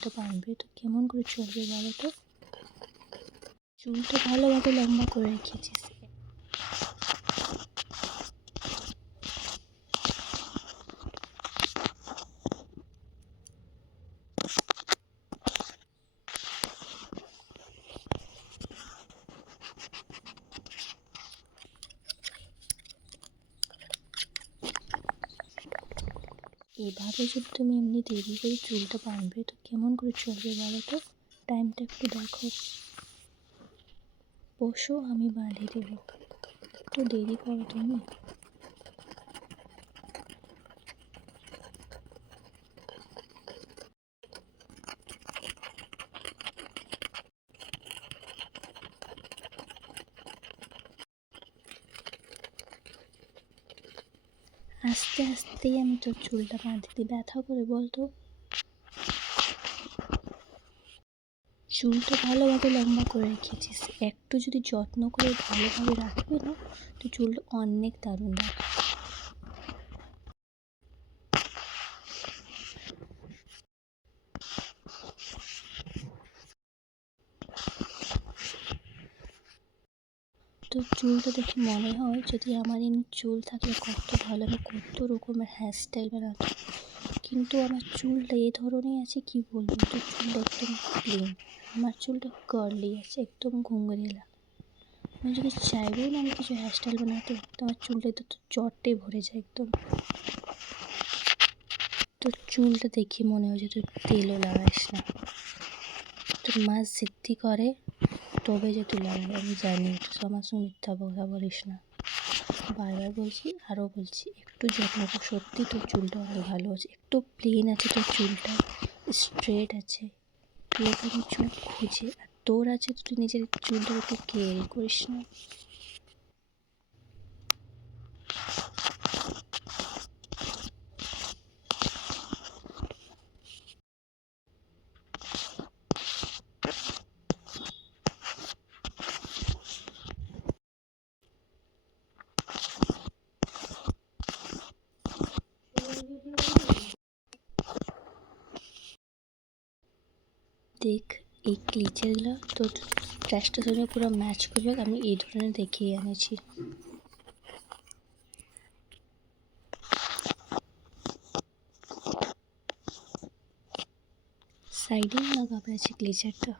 চুলটা বাঁধবে, তো কেমন করে চলবে বলো তো? চুলটা ভালোভাবে লম্বা করে রেখেছিস। এভাবে যদি তুমি এমনি দেরি করে চুলটা বাঁধবে, তো কেমন করে চলবে বলো তো? টাইমটা একটু দেখো। বসো, আমি বাঁধিয়ে দেবো। একটু দেরি করো তুমি। আস্তে আস্তেই আমি তোর চুলটা বাঁধিয়ে দিই। ব্যথা করে বলতো? চুলটা ভালোভাবে লম্বা করে রেখেছিস, একটু যদি যত্ন করে ভালোভাবে রাখবি না, তো চুলটা অনেক দারুণ লাগে। তো চুলটা দেখে মনে হয় যদি আমার এই চুল থাকলে কত ভালো, আমি কত রকমের হেয়ারস্টাইল বানাতাম। কিন্তু আমার চুলটা এই ধরনের আছে, কি বলবো, তো চুলটা একদম প্লেন। আমার চুলটা কার্লি আছে, একদম ঘুঙ্গরিলা। আমি যদি চাইবো না আমি কিছু হেয়ারস্টাইল বানাতে, তো আমার চুলটা তো চটে ভরে যায় একদম। তোর চুলটা দেখে মনে হয় যে তুই তেলও লাগাইস না। তোর মা জিদ্দি করে তবে যে তুই লাগাবি, আমি জানি। তুই আমার সঙ্গে মিথ্যা কথা বলিস না। বারবার বলছি, আরও বলছি, একটু যত্ন কর। সত্যি তোর চুলটা অনেক ভালো আছে, একটু প্লেন আছে তোর চুলটা, স্ট্রেট আছে। তুই এখানে চুল খুঁজে, আর তোর আছে, তুই নিজের চুলটা একটু কেয়ার করিস না। দেখ, এই ক্লিচারগুলো তোর ড্রেসটার সঙ্গে পুরো ম্যাচ করবে। আমি এই ধরনের দেখিয়ে এনেছি। সাইডেও লাগাবে আছে ক্লিচারটা।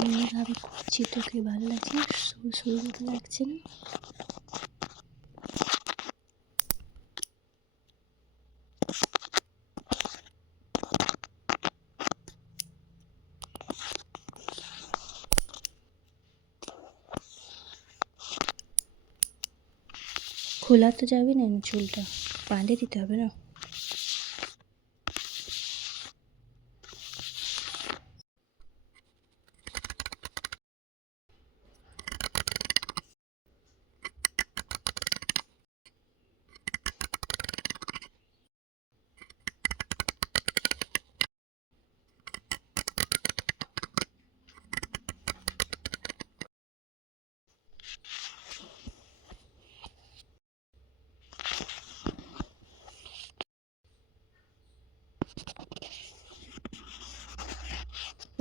এমনিভাবে করছি, তোকে ভালো লাগছে না? শুরু শুরু মতো লাগছে না? খোলা তো যাবে না, চুলটা বাঁধে দিতে হবে না?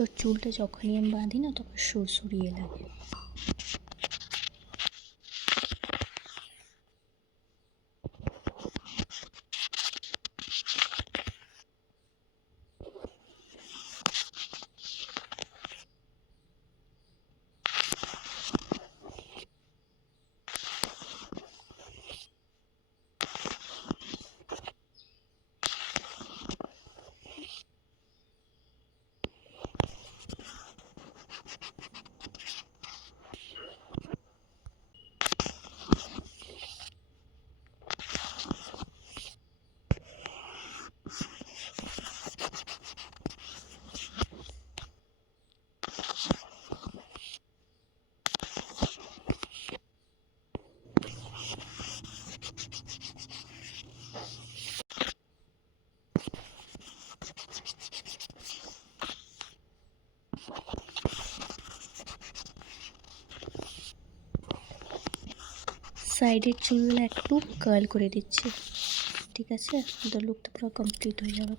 তোর চুলটা যখনই আমি বাঁধি না, তখন সুরসুরিয়ে লাগে। সাইডের চুলগুলো একটু কার্ল করে দিচ্ছি, ঠিক আছে? তো লুকটা পুরো কমপ্লিট হয়ে যাবে।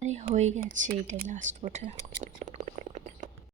আরে হয়ে গেছে, এটাই লাস্ট বোটা।